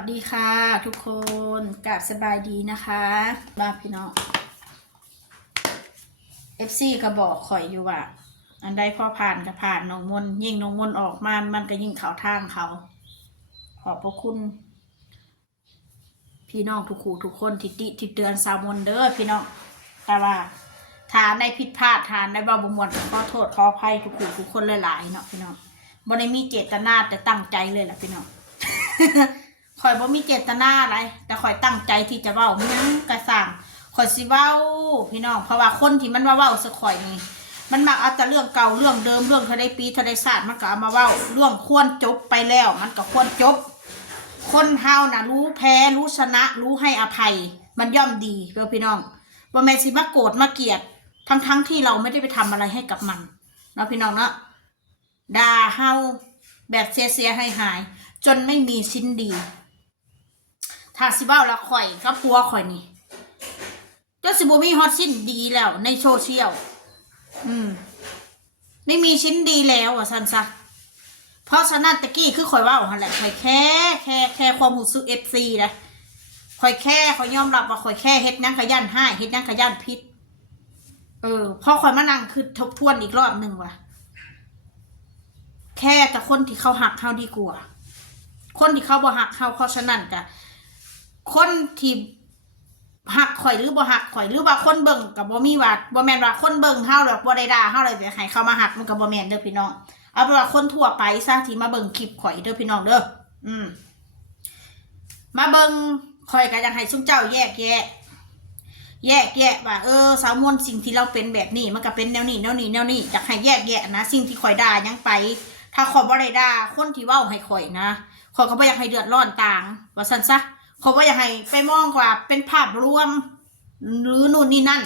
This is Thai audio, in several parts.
วัสดีค่ะทุกคนกราบสบายดีนะคะมาพี่น้อง FC ก็บอกข่อยอยู่ว่าอันใดพอผ่านก็ผ่านนงมนยิ่งนงมนออกมามันก็ยิ่งเขาทางเขา ขอบพระคุณ พี่น้องทุกคู่ทุกคนที่ติทีเตือนสาวมนเด้อพี่น้องแต่ว่าทานในผิดพลาดทานในบาบมวลขอโทษขออภัยทุกคู่ทุกคนหลายๆเนาะพี่น้องบ่ได้มีเจตนาแต่ตั้งใจเลยล่ะพี่น้อง ข่อยบ่มีเจตนาอะไร แต่ข่อยตั้งใจที่จะเว้ามันยังกระสั่งข่อยสิเว้าพี่น้อง เพราะว่าคนที่มันว่าเว้าสักข่อยนี่ มันมักเอาแต่เรื่องเก่าเรื่องเดิมเรื่องทะเลปีทะเลศาสตร์มันก็เอามาเว้าเรื่องควรจบไปแล้ว มันก็ควรจบ คนเฮาน่ะรู้แพ้รู้ชนะ รู้ให้อภัย มันย่อมดีเพื่อพี่น้องบ่แม่นสิมาโกรธมาเกลียดทั้งทั้งๆที่เราไม่ได้ไปทำอะไรให้กับมันเนาะพี่น้องเนาะด่าเฮาแบบเสียเสียหายหายจนไม่มีชิ้นดี ถ้าสิเว้าละข่อยกับพัวข่อยนี่ก็สิบ่มีฮอตสิ้นดีแล้วในโซเชียลอืมไม่มีชิ้นดีแล้วอะซันซะเพราะฉะนั้นตะกี้คือข่อยว่าหันแหละข่อยแค่แค่แค่ความรู้สึกเอฟซีนะข่อยแค่ข่อยยอมรับว่าข่อยแค่เฮ็ดหยังขยันให้เฮ็ดหยังขยันพิษเออพอข่อยมานั่งคือทบทวนอีกรอบหนึ่งว่ะ แค่แต่คนที่เขาหักเขาดีกว่า คนที่เขาบ่หักเขาเพราะฉะนั้นกะ คนที่หักข่อยหรือบ่หักข่อยหรือว่าคนเบิ่งกับบ่มีว่าบ่แม่นว่าคนเบิ่งเฮาหรอกบ่ได้ด่าเฮาเลยแต่ให้เขามาหักมันก็บ่แม่นเด้อพี่น้องเอาเป็นว่าคนทั่วไปซะที่มาเบิ่งคลิปข่อยเด้อพี่น้องเด้ออืม มาเบิ่งข่อยก็อยากให้ซุมเจ้าแยกแยะ แยกแยะว่าเออสาวมวลสิ่งที่เราเป็นแบบนี้มันก็เป็นแนวนี้แนวนี้แนวนี้อยากให้แยกแยะนะสิ่งที่ข่อยด่ายังไป ถ้าข่อยบ่ได้ด่าคนที่เว้าให้ข่อยนะข่อยก็บ่อยากให้เดือดร้อนต่าง ว่าซั่นซะ เข่อยบ่อยากให้ไปมองว่าเป็นภาพรวม หรือนู่นนี่นั่น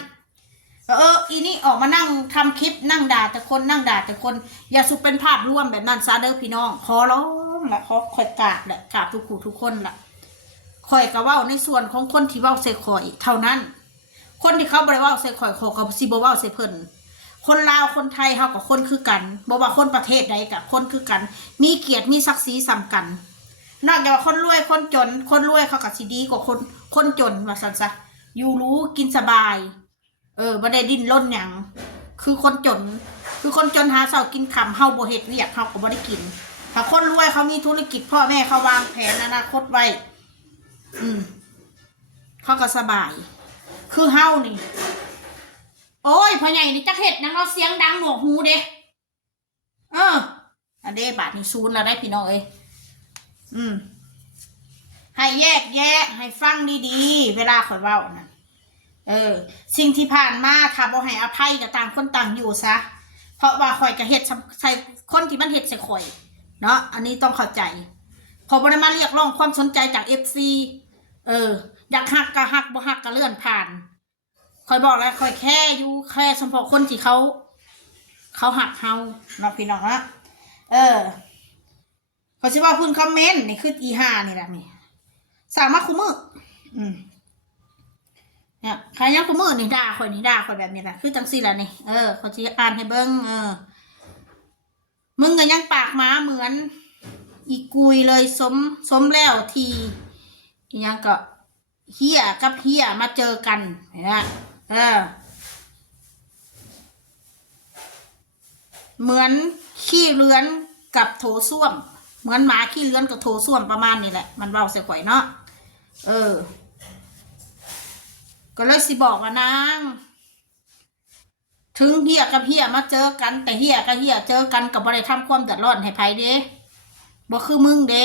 เอออีนี่ออกมานั่งทำคลิปนั่งด่าแต่คนนั่งด่าแต่คน อย่าสุเป็นภาพร่วมแบบนั้นซะเด้อพี่น้องขอร้องละขอข่อยกราบละกราบทุกคู่ทุกคนละข่อยก็เว้าในส่วนของคนที่ว้าใส่ข่อย เท่านั้น คนที่เขาบ่ได้เว้าใส่ข่อยเขาก็สิบ่เว้าใส่เพิ่นคนลาวคนไทยเฮากับคนคือกันบ่ว่าคนประเทศใดกับคนคือกัน มีเกียรติมีศักดิ์ศรีสำกัน นอกจากว่าคนรวยคนจน คนรวยเขาก็สิดีกว่าคนคนจนว่าซั่นซะอยู่รู้กินสบาย เออบ่ได้ดิ้นรนหยังคือคนจน คือคนจนหาเช้ากินค่ำเฮาบ่เฮ็ดเวียกเฮาก็บ่ได้กิน ถ้าคนรวยเขามีธุรกิจพ่อแม่เขาวางแผนอนาคตไว้ อืมเขาก็สบาย คือเฮานี่ โอ้ยพ่อใหญ่นี่จักเห็ดนะเขาเสียงดังหนวกหูเด้เอออันเด้บาทนี่ซูนแล้วได้พี่น้องเอ้ย อืม ให้แยกแยะ ให้ฟังดีๆ เวลาข่อยเว้านะเออ สิ่งที่ผ่านมาถ้าบ่ให้อภัยกับต่างคนต่างอยู่ซะ เพราะว่าข่อยก็เฮ็ดใส่คนที่มันเฮ็ดใส่ข่อย เนาะ อันนี้ต้องเข้าใจพอบ่ได้มาเรียกร้องความสนใจจาก FC เออ อยากหักก็หักบ่หักก็เลื่อนผ่านคอยบอกแล้วคอยแค่อยู่แค่เฉพาะคนที่เขา เขาหักเฮาเนาะพี่น้องนะเออ เขาชื่อว่าพุ่นคอมเมนต์นี่คืออีห้านี่แหละนี่สามารถคุมืออืมเนี่ยใครยังคุมือนี่ด่าคนนี่ด่าคนแบบนี้แหละคือจังสี่แหละนี่เออเขาจะอ่านให้เบิ้งเออ มึงก็ยังปากหมาเหมือน อีกุยเลยสมสมแล้วทียังก็เฮียกับเฮียมาเจอกันเห็นไหมเออ เหมือนขี้เลื้อนกับโถส้วม เหมือนหมาขี้เลื้อนกับโถส้วมประมาณนี้แหละ มันเบาเสียข่อยเนาะเออ ก็เลยสิบอกว่านางถึงเฮียกับเฮียมาเจอกัน แต่เฮียกับเฮียเจอกันกับบ่ได้ทำความเดือดร้อนให้ไผเด้บ่คือมึงเด้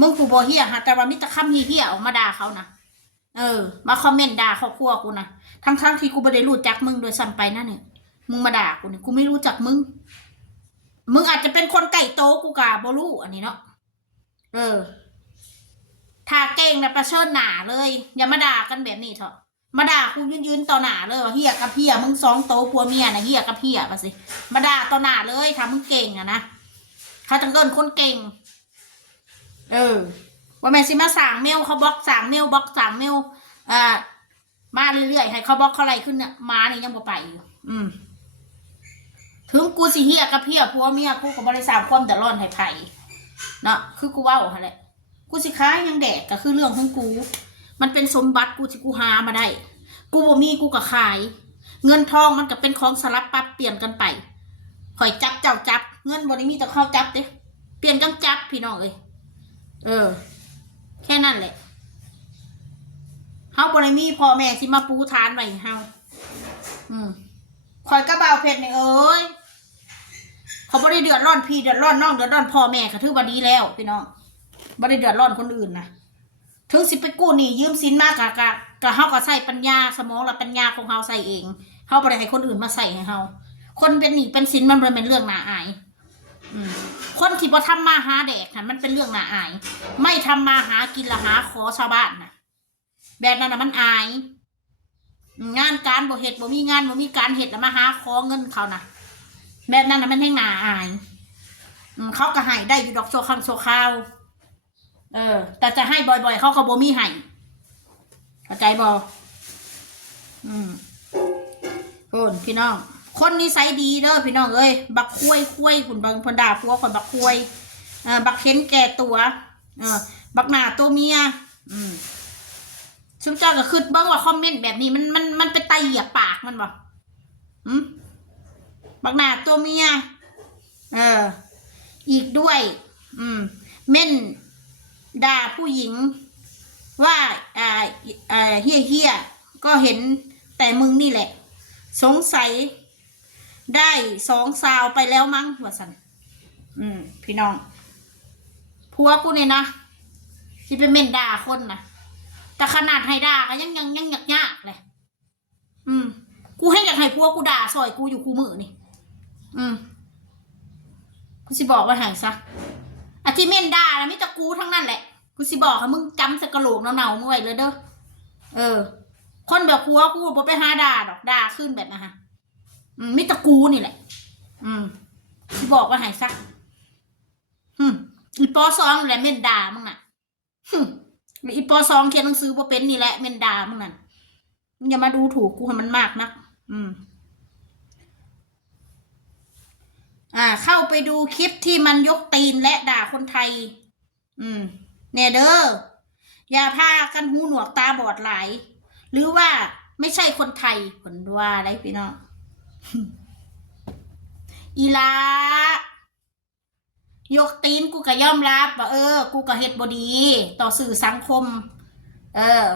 มึงกูบ่เฮียฮะแต่ว่ามิตรคำเฮียออกมาด่าเขานะเออ มาคอมเมนต์ด่าครอบครัวกูนะทั้งๆทที่กูบ่ได้รู้จักมึงโดยซ้ำไปนะเนี่ยมึงมาด่ากูเนี่ยกูไม่รู้จักมึง มึงอาจจะเป็นคนไก่โตกูกาบ่รู้อันนี้เนาะเออถ้าเก่งนะประเชิญหนาเลย อย่ามาด่ากันแบบนี้เถอะมาด่ากูยืนยืนๆต่อหน้าเลยว่าเฮียกับเฮียมึงสองโตผัวเมียนะเฮียกับเฮียมาสิมาด่าต่อหน้าเลยถ้ามึงเก่งอะนะเขาจะเกินคนเก่ง เออ ว่าแม่สิมาสั่งเมลเขาบล็อกสั่งเมลบล็อกสั่งเมลอ่ามาเรื่อยๆให้เขาบล็อกเขาอะไรขึ้นเนี่ยมานี่ยังบ่ไปอยู่อืม ถึงกูสิเฮียกับเพียผัวเมียกูก็บริสร้ามความเดือดร้อนให้ไผเนาะคือกูว้าหั่นแหละกูสิค้ายยังแดกก็คือเรื่องของกู มันเป็นสมบัติกูที่กูหามาได้ กูบ่มีกูก็ขาย เงินทองมันก็เป็นของสลับปรับเปลี่ยนกันไปข่อยจับเจ้าจับ เงินบ่ได้มีแต่เข้าจับเด้เปลี่ยนกันจับพี่น้องเอ้ยเออ แค่นั้นแหละเฮาบ่ได้มีพ่อแม่สิมาปูทานไว้ให้เฮาอืมข่อยกระเบาเพชรนี่เอ้ย เขาบ่ได้เดือดร้อนพี่เดือดร้อนน้องเดือดร้อนพ่อแม่ก็ถือว่าดีแล้วพี่น้องบ่ได้เดือดร้อนคนอื่นนะถึงสิไปกู้หนี้ยืมสินมากกะกะกะเฮาก็ใส่ปัญญาสมองและปัญญาของเฮาใส่เองเฮาบ่ได้ให้คนอื่นมาใส่ให้เฮาคนเป็นหนี้เป็นสินมันเป็นเรื่องน่าอายคนที่บ่ทำมาหาแดกน่ะมันเป็นเรื่องน่าอาย ไม่ทำมาหากินละหาขอชาวบ้านน่ะ แบบนั้นน่ะมันอาย งานการบ่เฮ็ดบ่มีงานบ่มีการเฮ็ดแล้วมาหาขอเงินเขาน่ะ แบบนั้นนะมันแห่งน่าอายเขาก็ให้ได้อยู่ดอกโซคังโซคาว เออ แต่จะให้บ่อยๆ เขาก็บ่มีให้เข้าใจบ่อืมโอนพี่น้อง คนนิสัยดีเด้อพี่น้องเอ้ยบักคุยคุยคุณบิงพนดาพัวคนบักคุยเออบักเข็นแก่ตัวเออบักหนาตัวเมีย อืมชุมเจ้าก็คือเบิ่งว่าคอมเมนต์แบบนี้มันมันมันไปไตเหยียบปากมันบ่อืม บักหนาตัวเมีย เออ อีกด้วย อืม เม่นด่าผู้หญิง ว่าอ่าอ่าเฮี้ยเฮี้ยก็เห็นแต่มึงนี่แหละ สงสัย ได้สองซาวไปแล้วมั้งว่าสัน อืม พี่น้องผัวกูเนี่ยนะที่เป็นเม่นด่าคนนะแต่ขนาดให้ด่าก็ยังยังยังยากยากเลย อืม กูให้อยากให้ผัวกูด่าซอยกูอยู่คูมือนี่ อืมกูสิบอกว่าหายซะอาที่เมนด่าแล้วมิตรกูทั้งนั้นแหละ กูสิบอกค่ะมึงจำสกะโหลกเน่าๆมึงไว้เลยเด้อ เออ คนแบบผัวกูบ่ไปหาด่าดอกด่าขึ้นแบบนะฮะอืมมิตรกูนี่แหละ อืมสิบอกว่าหายซักฮึมอีปอซองนี่แหละเมนด่ามึงน่ะฮึมอีปอซองเขียนหนังสือบ่เป็นนี่แหละเมนด่ามึงนั่นมึงอย่ามาดูถูกกูให้มันมากนัก อืม อ่า เข้าไปดูคลิปที่มันยกตีนและด่าคนไทย อืมเนเด้ออย่าพากันหูหนวกตาบอดหลาย หรือว่าไม่ใช่คนไทยผลว่าอะไรพี่น้องอีลายกตีนกูก็ยอมรับว่าเออ กูก็เฮ็ดบดี ต่อสื่อสังคม เออ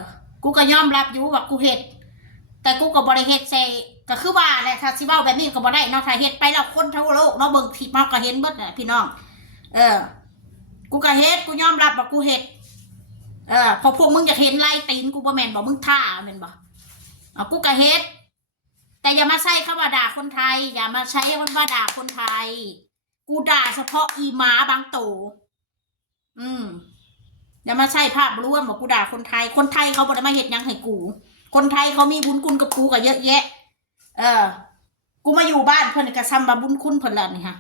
กูก็ยอมรับอยู่ว่ากูเฮ็ด แต่กูก็บ่ได้เฮ็ดใส่ ก็คือว่าแหละถ้าสิเว้าแบบนี้ก็บ่ได้เนาะถ้าเฮ็ดไปแล้วคนทั้งโลกเนาะเบิ่งคลิปมาก็เห็นเบิดน่ะพี่น้อง เออ กูก็เฮ็ดกูยอมรับว่ากูเฮ็ดเออพอพวกมึงอยากเห็นไล่ตีนกูบ่แม่นบ่มึงท่าแม่นบ่เอากูก็เฮ็ดแต่อย่ามาใช้คำว่าด่าคนไทย อย่ามาใช้คำว่าด่าคนไทย กูด่าเฉพาะอีหมาบางโตอืมอย่ามาใช้ภาพรวมบอกกูด่าคนไทย คนไทยเขาบ่ได้มาเฮ็ดยังให้กู คนไทยเขามีบุญคุณกับกูก็เยอะแยะ ออกูมาอยู่บ้านเพิ่นก็ซ้ำบาบุญคุณเพิ่นแล้วนี่ฮะ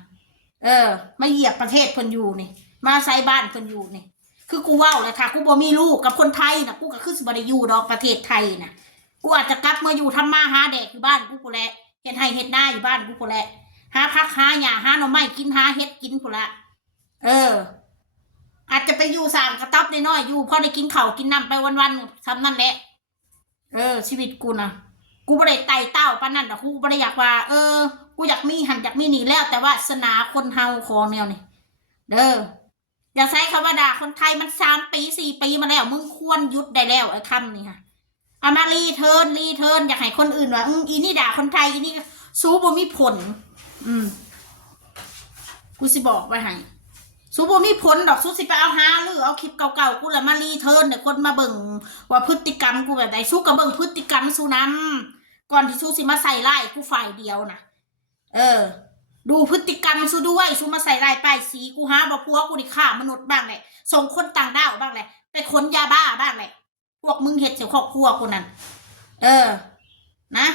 เออ มาเหยียบประเทศเพิ่นอยู่นี่ มาใส่บ้านเพิ่นอยู่นี่ คือกูว้าวเลยค่ะกูบ่มีลูกกับคนไทยนะกูก็คือสิบ่ได้อยู่ดอกประเทศไทยนะกูอาจจะกลับมาอยู่ทำมาหาแดกอยู่บ้านกูกูแหละเฮ็ดให้เฮ็ดหน้าอยู่บ้านกูกูแหละหาพักหาหญ้าหาหน่อไม้กินหาเฮ็ดกินกูละเออ อาจจะไปอยู่สางกระต๊อบน้อยๆอยู่พอได้กินเขากินน้ำไปวันๆทำนั่นแหละ เออ ชีวิตกูนะ กูบ่ได้ไต่เต้าปานนั้นดอกกูบ่ได้อยากว่า เออ กูอยากมีหันอยากมีนี่แล้ว แต่ว่าสนาคนเฮาของแนวนี่เด้ออย่าใช้คำว่าด่าคนไทยมันสามปีสี่ปีมาแล้ว มึงควรหยุดได้แล้วไอ้คำนี่ค่ะเอามารีเทิร์นรีเทิร์นอยากให้คนอื่นว่าอืมอีนี่ด่าคนไทยอีนี่สู้บ่มีผล อืมกูสิบอกไว้ให้สู้บ่มีผลดอกสู้สิไปเอาหาหรือเอาคลิปเก่าๆกูแล้วมารีเทิร์นเดี๋ยคนมาเบิ่งว่าพฤติกรรมกูแบบใดสู้กับเบิ่งพฤติกรรมสู้น ก่อนที่สู้สิมาใส่ไล่กูฝ่ายเดียวนะเออ ดูพฤติกรรมซูด้วยซูมาใส่ไลายป้ายสีกูหาบอกพัวกูดิฆ่ามนุษย์บ้างแหละส่งคนต่างด้าวบ้างแหละไปค้นยาบ้าบ้างแหละพวกมึงเห็ดเสียครอบครัวกูนั่นเออ นะ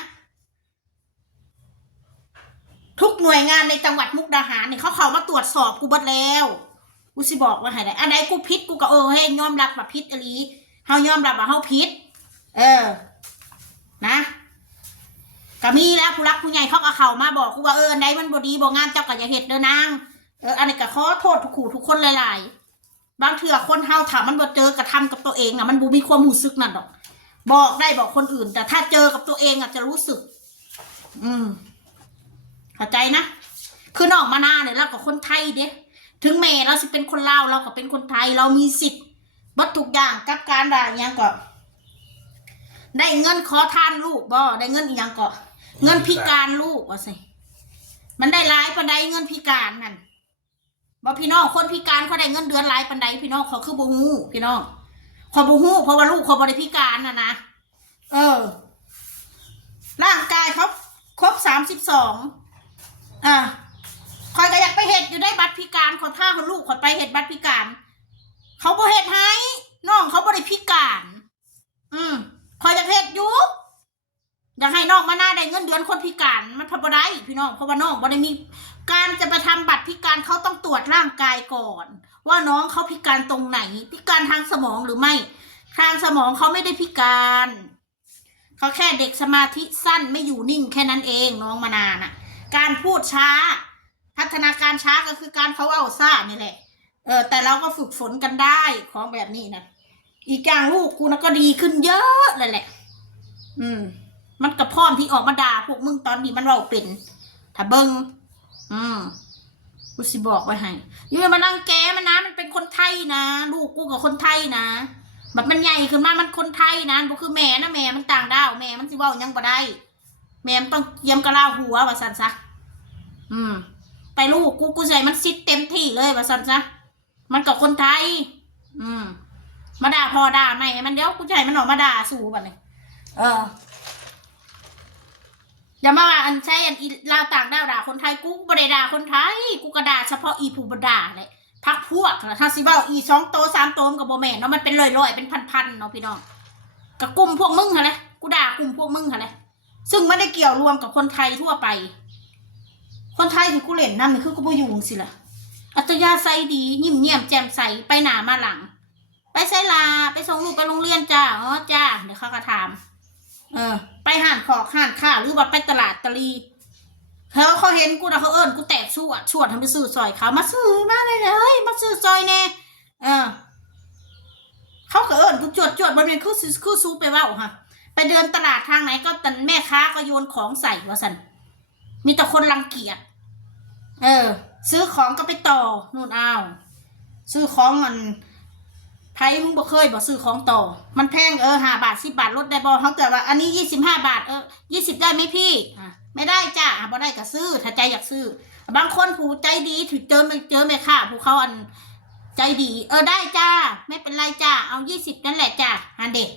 ทุกหน่วยงานในจังหวัดมุกดาหารเนี่ยเขาเข้ามาตรวจสอบกูบัดแล้วกูสิบอกว่าให้ได้อันไหนกูพิษกูก็เออให้ยอมรับว่าพิษอลีเฮายอมรับว่าเฮาพิษเออ นะ ก็มีแล้วผู้รักผู้ใหญ่เขาก็เข้ามาบอกกูว่าเอออันใดมันบ่ดีบ่งามเจ้าก็อย่าเฮ็ดเด้อนางเอออันนี้ก็ขอโทษทุกขู่ทุกคนหลายๆ บางเถื่อคนเฮาถามมันบ่เจอกระทำกับตัวเองอะมันบ่มีความรู้สึกนั่นดอก บอกได้บอกคนอื่น แต่ถ้าเจอกับตัวเองอะจะรู้สึก อืมเข้าใจนะคือน้องมานาเนี่ยเรากับคนไทยเด้ถึงแม่เราสิเป็นคนลาวเราก็เป็นคนไทยเรามีสิทธิ์บัดทุกอย่างกับการด่าอย่างก็ได้เงินขอทานลูกบ่ได้เงินอีหยังก็ เงินพิการลูกว่าสิมันได้หลายปันใดเงินพิการนั่นบ่พี่น้องคนพิการเขาได้เงินเดือนหลายปันใดพี่น้องเขาคือบ่ฮู้พี่น้องขอบ่ฮู้เพราะว่าลูกเขาบ่ได้พิการน่ะนะเออ ร่างกายเขาครบสามสิบสองอะคอยก็อยากไปเห็ดอยู่ได้บัตรพิการขอท่าคนลูกขอไปเห็ดบัตรพิการ เขาบ่เห็ดให้น้องเขาบ่ได้พิการ อืมคอยจะเห็ดอยู่ อยากให้น้องมาหน้าได้เงินเดือนคนพิการมันพบ่ได้พี่น้องเพราะว่าน้องบ่ได้มีการจะไปทำบัตรพิการเขาต้องตรวจร่างกายก่อน ว่าน้องเขาพิการตรงไหน พิการทางสมองหรือไม่ ทางสมองเขาไม่ได้พิการเขาแค่เด็กสมาธิสั้นไม่อยู่นิ่งแค่นั้นเองน้องมานาน่ะ การพูดช้า พัฒนาการช้าก็คือการเขาเอาซ่านี่แหละเออแต่เราก็ฝึกฝนกันได้ของแบบนี้นะอีกอย่างลูกกูนะก็ดีขึ้นเยอะเลยแหละ อืม มันกระพร้อมที่ออกมาด่าพวกมึงตอนนี้มันเราเป็นถ้าเบิงอืมกูสิบอกไว้ให้อยังมานั่งแกมันนะ มันเป็นคนไทยนะลูกกูกับคนไทยนะแบบมันใหญ่ขึ้นมามันคนไทยนะบ่คือแม่นะแม่มันต่างดาวแม่มันสิว้ายังบ่ได้ แม่มันต้องเยี่ยมกระลาหัวว่าซั่นซะอืม ไปลูกกูกูใส่มันซิดเต็มที่เลยว่าซั่นซะมันกับคนไทย อืม มาด่าพอด่าแม่มันเดี๋ยวกูให้มันออกมาด่าสู่บัดนี้เออ อย่ามาว่าอันใช่อันอีลาวต่างดาวด่าคนไทยกูบ่ได้ด่าคนไทย กูก็ด่าเฉพาะอีผู้บด่าเลยพักพวกนะถ้าสิเว้าอีสองโตสามโตมกับบ่แม่นเนาะมันเป็นร้อยๆเป็นพันๆเนาะพี่น้องกับกลุ่มพวกมึงหั่นแหละกูด่ากลุ่มพวกมึงหั่นแหละซึ่งไม่ได้เกี่ยวรวมกับคนไทยทั่วไป คนไทยที่กูเล่นนำนี่คือกูบ่อยู่จังสิล่ะอัตยาใสดียิ้มเยี่ยมแจ่มใสไปหนามาหลัง ไปไสลาไปส่งลูกไปโรงเรียนจ้าอ๋อจ้าเดี๋ยวเขาก็ถาม เออ ไปห่านขอกห่านข้าวหรือว่าไปตลาดตะลีเขาเขาเห็นกูนะเขาเอิญกูแตกชวดชวดทำไปซื้อซอยเขามาซื้อมาเลยเลยมาซื้อซอยแน่เออเขาก็เอิญกูจวดจวดบริเวณคือซื้อคือซูไปว่าค่ะ ไปเดินตลาดทางไหนก็ตันแม่ค้าก็โยนของใส่ว่าสันมีแต่คนรังเกียจเออ ซื้อของก็ไปต่อนู่นเอาซื้อของมัน ไทยมึงบ่เคยบ่ซื้อของต่อ มันแพงเออห้าบาทสิบาทลดได้บ่เขาเกิดว่า อันนี้ยี่สิบห้าบาทเออยี่สิบได้ไหมพี่อะไม่ได้จ้าอะบ่ได้ก็ซื้อ ถ้าใจอยากซื้อ บางคนผู้ใจดีถือเจอไม่เจอไม่ค่าผู้เขาอันใจดี เออได้จ้า ไม่เป็นไรจ้าเอายี่สิบนั่นแหละจ้าฮันเด็ก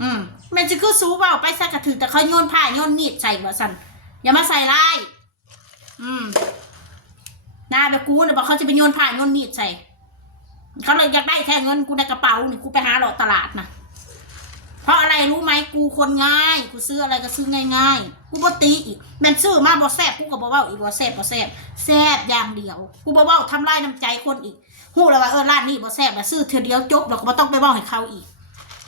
อืมมันจะคือสูเบาไปสักกระถือแต่เขาโยนผ้าโยนมีดใส่ว่าสันอย่ามาใส่ลายอืมหน้าแบบกูเนี่ยบอกเขาจะไปโยนผ่านโยนมีดใส่ เขาเลยอยากได้แค่เงินกูในกระเป๋านี่กูไปหาหลอกตลาดนะเพราะอะไรรู้ไหมกูคนง่าย กูซื้ออะไรก็ซื้อง่ายๆกูบ่ตีอีกแมันซื้อมาบ่แซบกูก็บ่เว้าอีกบ่แซบบ่แซบแซบอย่างเดียว กูบ่เว้าทำลายน้ำใจคนอีกหู้แล้วว่าเออร้านนี้บ่แซบแล้วซื้อเธอเดียวจบแล้วก็บ่ต้องไปเว้าให้เขาอีก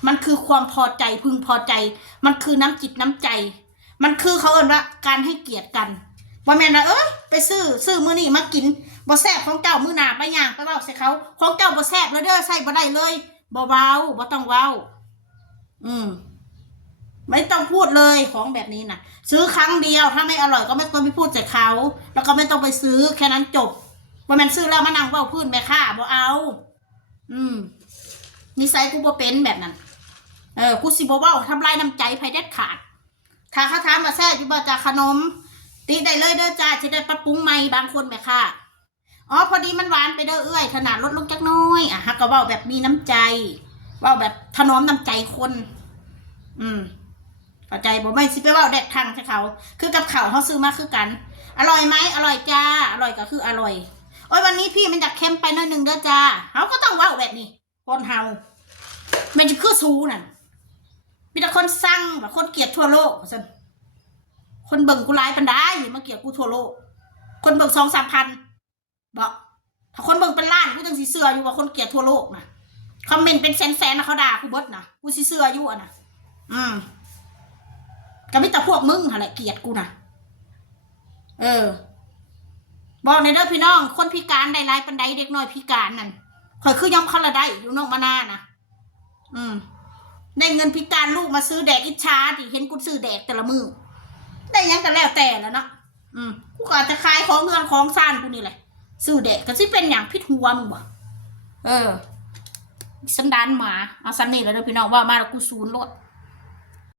มันคือความพอใจพึงพอใจ มันคือน้ำจิตน้ำใจ มันคือเขาเอิ้นว่าการให้เกียรติกันว่าแม่นว่าเอ้ยไปซื้อซื้อมื้อนี้มากิน บ่แซ่บของเจ้ามือหนาไปย่างไปเว้าใส่เขาของเจ้าบ่แซ่บเลยเด้อใส่บ่ได้เลยบ่เว้าบ่ต้องเว้า อืมไม่ต้องพูดเลยของแบบนี้นะซื้อครั้งเดียวถ้าไม่อร่อยก็ไม่ต้องไปพูดใส่เขา แล้วก็ไม่ต้องไปซื้อแค่นั้นจบว่ามันซื้อแล้วมานั่งเว้าพื้นแม่ค่าบ่เอา อืมนิสัยกูบ่เป็นแบบนั้น เออกูสิบ่เว้าทำลายน้ำใจไผเด็ดขาด ถ้าเขาถามมาแซ่บอยู่บ่จาขนมติได้เลยเด้อจ้าจะได้ปรับปรุงใหม่บางคนแม่ค่ะ อ๋อพอดีมันหวานไปเด้อเอื้อยขนาดลดลงจักน้อยอะฮักก็ว้าแบบมีน้ำใจว้าแบบถนอมน้ำใจคน อืมเข้าใจบ่ไม่สิไปว้าแดกทางใช่เขา คือกับเขาเขาซื้อมาคือกัน อร่อยไหมอร่อยจ้า อร่อยก็คืออร่อยโอ้ยวันนี้พี่มันอยากเค็มไปหน่อยหนึ่งเด้อจ้าเขาก็ต้องว้าแบบนี้ คนเฮามันจะคือซูนั่นมีแต่คนสั่งแบบคนเกลียดทั่วโลกว่าซั่นคนเบิ่งกูร้ายปันได้มาเกลียดกูทั่วโลก คนเบิ่งสองสามพัน บอกถ้าคนเบิ่งเป็นล้านกูจังสิเสืออยู่ว่าคนเกลียดทั่วโลกนะคอมเมนต์เป็นแสนๆนะเขาด่ากูเบิดนะกูสิเสืออยู่อะนะอืมก็ไม่แต่พวกมึงอะไรเกลียดกูนะเออ บอกในเด้อพี่น้อง คนพิการได้ร้ายปันใดเด็กน้อยพิการนั่นข่อยคือยอมคาราได้อยู่นอกมานานะอืมได้เงินพิการลูกมาซื้อแดกอิจฉาดิเห็นกูซื้อแดกแต่ละมือได้ยังกันแล้วแต่แล้วเนาะอืมกูก็อาจจะขายของเงินของซ่านกูนี่แหละ ซื้อแดกก็สิเป็นอย่างพิษหัวมึงบ่เออสันดานหมา เอาสันนี่แล้วเด้อพี่น้องว่ามาแล้วกูศูนย์รถ